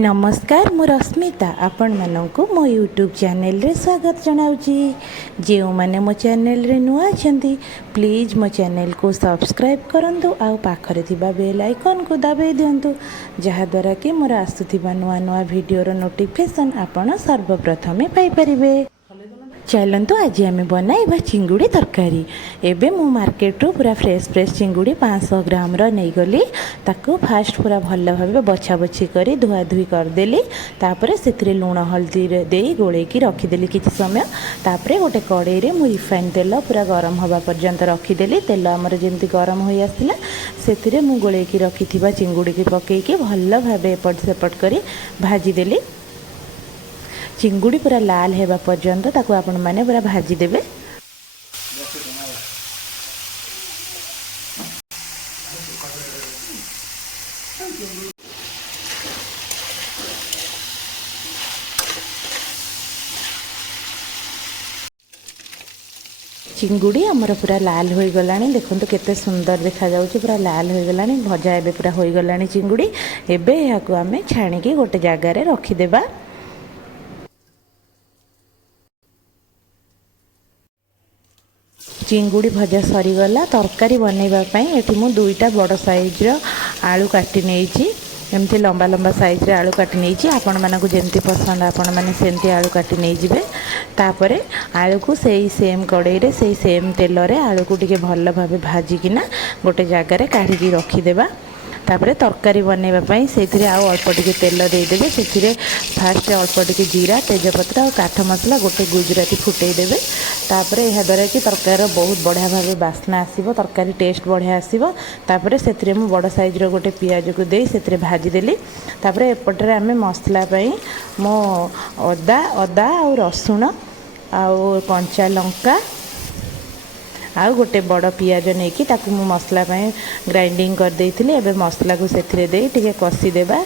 नमस्कार मु रश्मिता आपण मानक मो यूट्यूब चैनल रे स्वागत जनाऊँगी। जो मैंने मो चैनल रे नुआ अच्छा प्लीज़ मो चैनल को सब्सक्राइब करंतु आउ पाखरे थिबा बेल आइकन को दबाई दिंतु जहाद्वारा कि मोर आसुथिबा नुआ नुआ वीडियोर नोटिफिकेशन आपण सर्वप्रथमे पाई परिबे। चलतु आज आम बनइबा चिंगुड़ी तरकारी। एबे मु मार्केट रू पूरा फ्रेश फ्रेश चिंगुड़ी 500 ग्राम नहीं गली ताको फास्ट पूरा भल भाव बछा बछी कर धुआ धुई करदेली। तापर से लुण हल्दी दे गोलेकी रखीदेली किसी समय। तापर गोटे कड़ाई रे मु रिफाइन तेल पूरा गरम हवा पर्यंत रखीदेली। तेल आमर जमी गरम हो आसला से मु गोलेकी रखी चिंगुड़ी की पकईकी भल भाव एपट सेपट कर भाजीदेली। चिंगुड़ी पूरा लाल होगा पर्यंत ताकू आपण मैंने पूरा भाजी देबे। चिंगुड़ी आमर पूरा लाल हो गला। देखो केते सुंदर देखा जाउछि पूरा लाल हो गला। भजा एबे पूरा हो गला चिंगुड़ी। एबे याकू आमे छाणिकी गोटे जगार रखीदेबा। चिंगुड़ी भजा सरीगला। तरकारी बनवाई ये मुझे दुईटा बड़ साइज्र आलू काटी नहीं एमती लंबा लंबा साइज्रे आलू काटी नहीं आपण मानक जमती पसंद आपण मैंने सेमती आलू काटी नहीं जिबे। तापर आलू को सही सेम कड़ाई रे सही सेम तेल रे आलू को टिके भल भाव भाजिकिना गोटे जगार काढ़ी रखीदेबा। तापर तरकारी बनवाई से अल्प टिके तेल देदेवे। से फास्ट अल्प टिके जीरा तेजपत्र और काठ मसला गोटे गुजराती फुटेदेवे। तापर यह द्वारा कि तरकार बहुत बढ़िया भाव बास्ना आसो तरकारी टेस्ट बढ़िया आसो। तापर से मु बड़ साइज्र गोटे पियाज को दे से भाजीदेली। तापर एपटे आम मसला मो अदा और रसुण आउ कंचा लंका आउ गोटे बड़ पियाज नहीं कि ताकू मु मसला ग्राइंडिंग कर देइथिली। एबे मसला को सेथिरे देई टिके कसी देबा।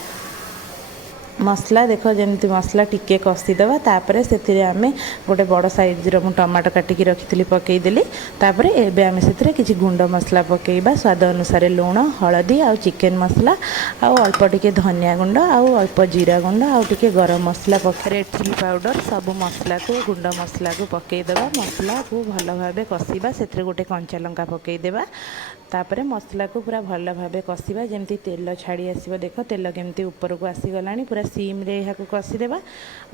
मसला देख जमी मसला टिके कसीदेवा। तापर से आम गोटे बड़ साइज्र मु टमाटो काटिकी रखी पकईदेली। तापर एबे आम से किसी गुंड मसला पकईबा स्वाद अनुसार लुण हलदी आउ चिकेन मसला आउ अल्प टिके धनिया गुंड आउ अल्प जीरा गुंड आउ टिके गरम मसला रेड चिली पाउडर सब मसला को गुंड मसला को पकईदेवा। मसला को भल भाव कषा से गोटे कंचा लंका पकईदेवा। तापर मसला को पूरा भल भाव कषा जमी तेल छाड़ी आसो। देख तेल केमती ऊपर को आसीगला पूरा सीम रे यहाँ कषिदेवा।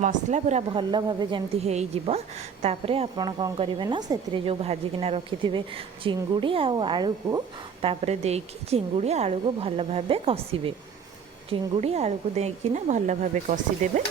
मसला पूरा भल भाव जमी हो। तापर आपण कौन करेंगे ना से जो भाजिकिना रखिथे चिंगुड़ी आलू को तापर देकी चिंगुड़ी आलू को भल भाव कषिबे। चिंगुड़ी आलू को देकिना भल भाव कषिदेवे।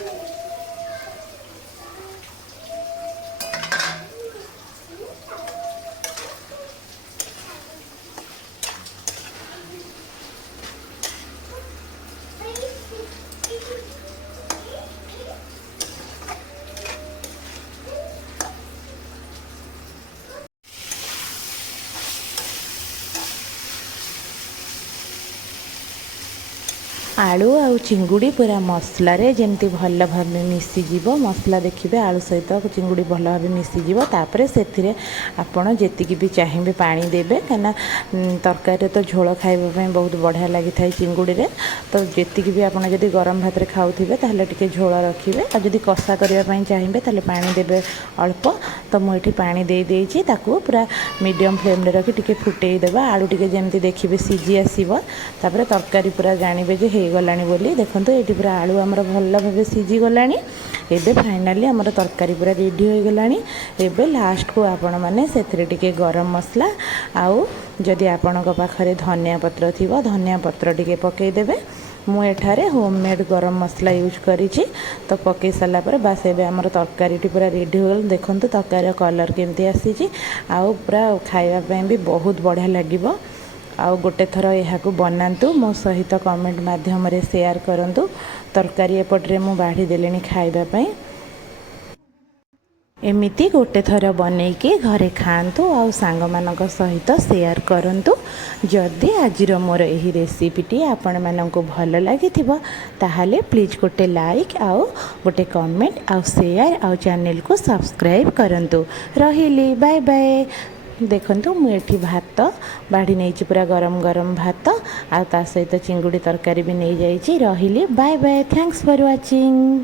आलू आउ चिंगुड़ी पूरा मसला रे जमती भल भाव मिसीज। मसला देखिए आलू सहित चिंगुड़ी भल भाव मिसीज। तापर से आपड़ जी भी चाहिए पानी देवे कहीं तरकारी तो झोल खाइबा बहुत बढ़िया लगी था चिंगुड़ी रे। तो जी भी आपड़ जब गरम भात खाऊे ताहले टिके झोल रखिए और जब कषा करने चाहिए ताहले पानी देवे अल्प। तो मुझे पानी दे देइछि ताकू पूरा मीडियम फ्लेम रे रखी टिके फुटेई देबा। आलू टिके जमती देखिए सीझी आसीबो। तापर तरकारी पूरा जानिबे जे हे गलानी बोली। देखो ये पूरा आलू आमर भल भाव सीझी गलानी। एबे फाइनाली आमर तरकारी पूरा रेडी हो गलानी। एबे लास्ट को आपण माने सेथिरे टिके गरम मसला आउ जदि आपणक पाखरे धनिया पत्र थिबो धनिया पत्र टिके पकई देबे। मु एठारे होममेड गरम मसला यूज करिछि। तो पकई सारा पर बास एबे आमर तरकारी पूरा रेडी हो गला। देखंतु तरकारी कलर केमती आसीछि आउ पूरा खाइबा पई भी बहुत बढ़िया लागिबो। आउ गोटे थर यहाँ बनातु मो सहित कमेंट माध्यम रे शेयर करंतु। तरकारी एपट्रे मु बाढ़ी देलेनी खाइबापई। एमिति गोटे थर बनईके घरे खातु आउ सांग मानक सहित शेयर करंतु। जदि आजिर मोर एही रेसिपीटी आपण मानक भल लगी ताहले प्लीज गोटे लाइक आउ गोटे कमेंट आउ शेयर आउ चैनल को सब्सक्राइब करंतु। रहिली बाय बाय। देखंतु मु एठी भात बाढ़ी नहीं पूरा गरम गरम भात आ ता सहित चिंगुड़ी तरकारी भी नहीं जाइए रही। Bye bye, thanks for watching.